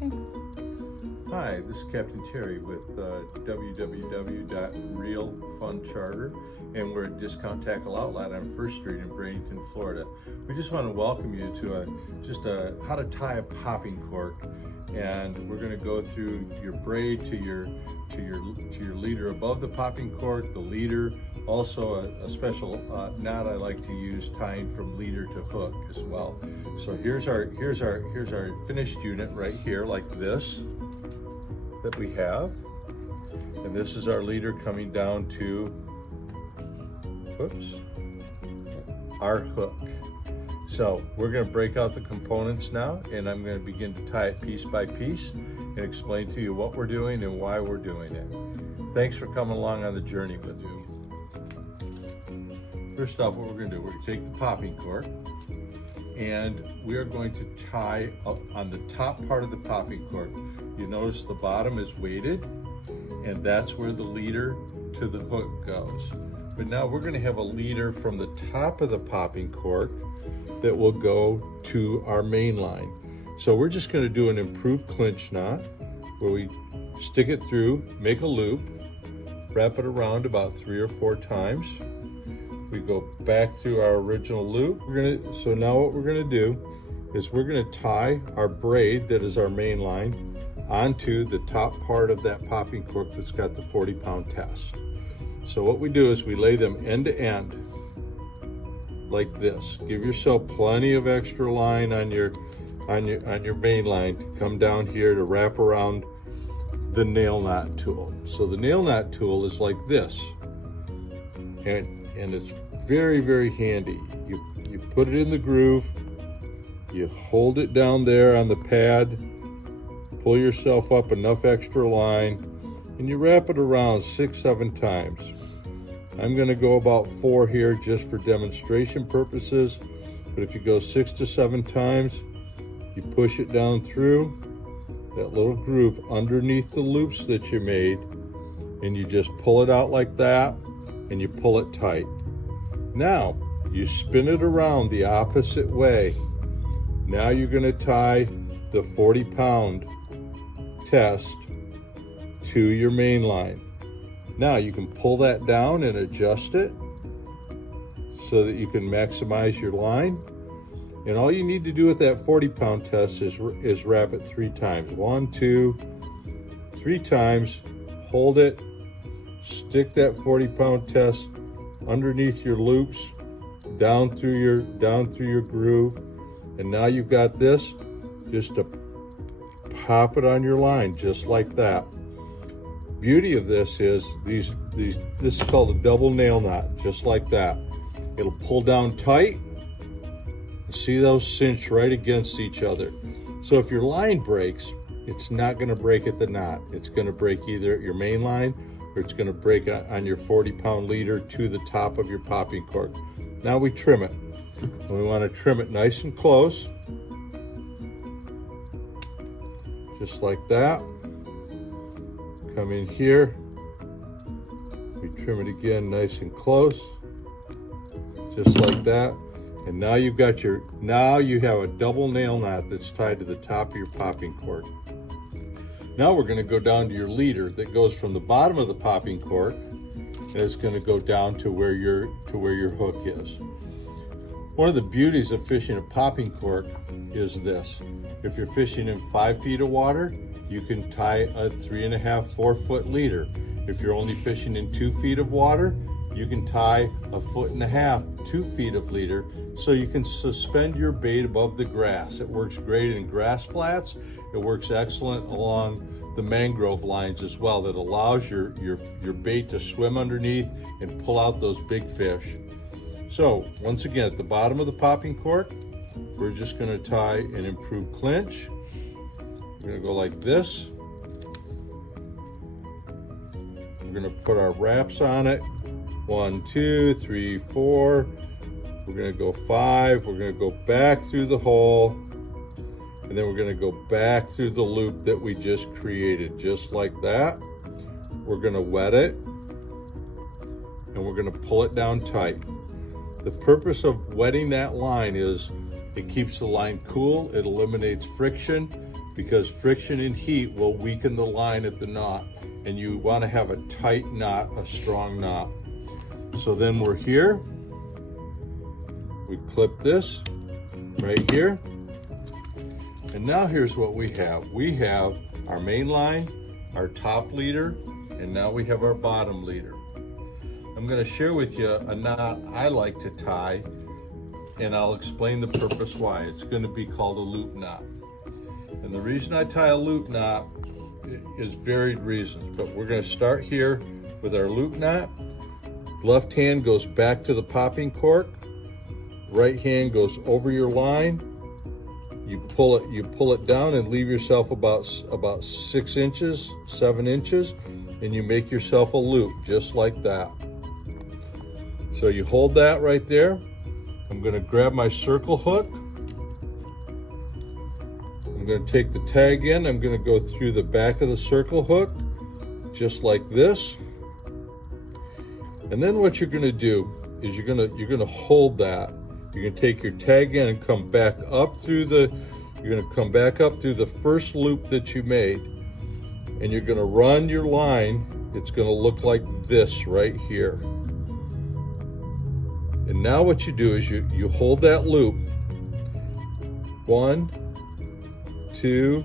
Okay. Hi, this is Captain Terry with www.realfuncharter, and we're at Discount Tackle Outlet on 1st Street in Bradenton, Florida. We just want to welcome you to how to tie a popping cork, and we're going to go through your braid to your leader above the popping cork, the leader, also a special knot I like to use tying from leader to hook as well. So here's our finished unit right here, like this, that we have, and this is our leader coming down to our hook. So we're going to break out the components now, and I'm going to begin to tie it piece by piece and explain to you what we're doing and why we're doing it. Thanks for coming along on the journey with me. First off, what we're going to do, we're going to take the popping cork and we are going to tie up on the top part of the popping cork. You notice the bottom is weighted, and that's where the leader to the hook goes. But now we're going to have a leader from the top of the popping cork that will go to our main line. So we're just going to do an improved clinch knot where we stick it through, make a loop, wrap it around about 3 or 4 times. We go back through our original loop. So now what we're going to do is we're going to tie our braid that is our main line onto the top part of that popping cork that's got the 40-pound test. So what we do is we lay them end to end like this. Give yourself plenty of extra line on your main line to come down here to wrap around the nail knot tool. So the nail knot tool is like this, and it's very, very handy. You put it in the groove, you hold it down there on the pad, pull yourself up enough extra line, and you wrap it around 6-7 times. I'm going to go about 4 here just for demonstration purposes, but if you go 6 to 7 times, you push it down through that little groove underneath the loops that you made, and you just pull it out like that, and you pull it tight. Now, you spin it around the opposite way. Now you're going to tie the 40-pound test to your main line. Now you can pull that down and adjust it so that you can maximize your line. And all you need to do with that 40-pound test is wrap it 3 times. 1, 2, 3 times. Hold it. Stick that 40-pound test underneath your loops, down through your groove, and now you've got this. Just to pop it on your line, just like that. Beauty of this is this is called a double nail knot, just like that. It'll pull down tight. See those cinch right against each other. So if your line breaks, it's not going to break at the knot. It's going to break either at your main line or it's going to break on your 40-pound leader to the top of your popping cork. Now we trim it. And we want to trim it nice and close, just like that. Come in here, we trim it again nice and close, just like that. And now you have a double nail knot that's tied to the top of your popping cork. Now we're going to go down to your leader that goes from the bottom of the popping cork, and it's going to go down to where your hook is. One of the beauties of fishing a popping cork is this. If you're fishing in 5 feet of water, you can tie a 3.5, 4 foot leader. If you're only fishing in 2 feet of water, you can tie a 1.5 foot, 2 feet of leader, so you can suspend your bait above the grass. It works great in grass flats. It works excellent along the mangrove lines as well. That allows your bait to swim underneath and pull out those big fish. So once again, at the bottom of the popping cork, we're just going to tie an improved clinch. We're going to go like this. We're going to put our wraps on it. 1, 2, 3, 4. We're going to go 5. We're going to go back through the hole, and then we're going to go back through the loop that we just created, just like that. We're going to wet it, and we're going to pull it down tight. The purpose of wetting that line is it keeps the line cool, it eliminates friction, because friction and heat will weaken the line at the knot, and you want to have a tight knot, a strong knot. So then we're here, we clip this right here, and now here's what we have. We have our main line, our top leader, and now we have our bottom leader. I'm going to share with you a knot I like to tie, and I'll explain the purpose why. It's going to be called a loop knot. And the reason I tie a loop knot is varied reasons, but we're going to start here with our loop knot. Left hand goes back to the popping cork, right hand goes over your line. You pull it down and leave yourself about 6 inches, 7 inches, and you make yourself a loop just like that. So you hold that right there. I'm going to grab my circle hook. I'm going to take the tag in. I'm going to go through the back of the circle hook, just like this. And then what you're going to do is you're going to hold that. You're going to take your tag in and come back up through the. You're going to come back up through the first loop that you made, and you're going to run your line. It's going to look like this right here. And now what you do is you hold that loop. 1, 2,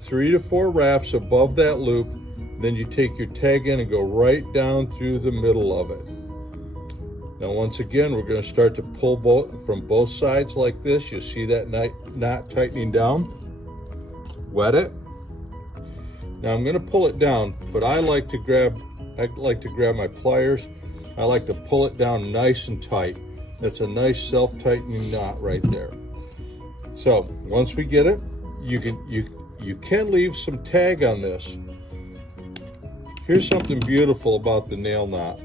3 to 4 wraps above that loop. Then you take your tag in and go right down through the middle of it. Now once again, we're going to start to pull from both sides like this. You see that knot tightening down. Wet it. Now I'm going to pull it down, but I like to grab my pliers. I like to pull it down nice and tight. That's a nice self-tightening knot right there. So once we get it, you can leave some tag on this. Here's something beautiful about the nail knot,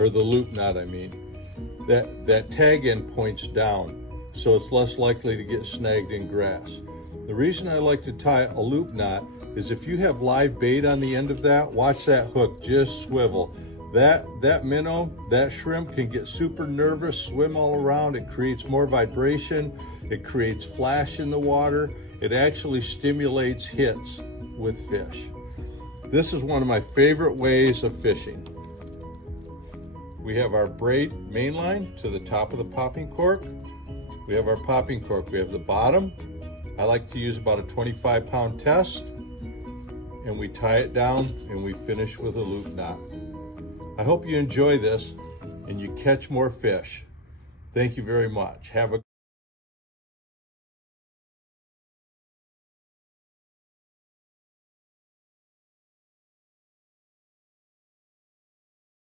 or the loop knot, I mean. That tag end points down, so it's less likely to get snagged in grass. The reason I like to tie a loop knot is if you have live bait on the end of that, watch that hook just swivel. That minnow, that shrimp can get super nervous, swim all around. It creates more vibration. It creates flash in the water. It actually stimulates hits with fish. This is one of my favorite ways of fishing. We have our braid main line to the top of the popping cork. We have our popping cork. We have the bottom. I like to use about a 25-pound test, and we tie it down and we finish with a loop knot. I hope you enjoy this and you catch more fish. Thank you very much. Have a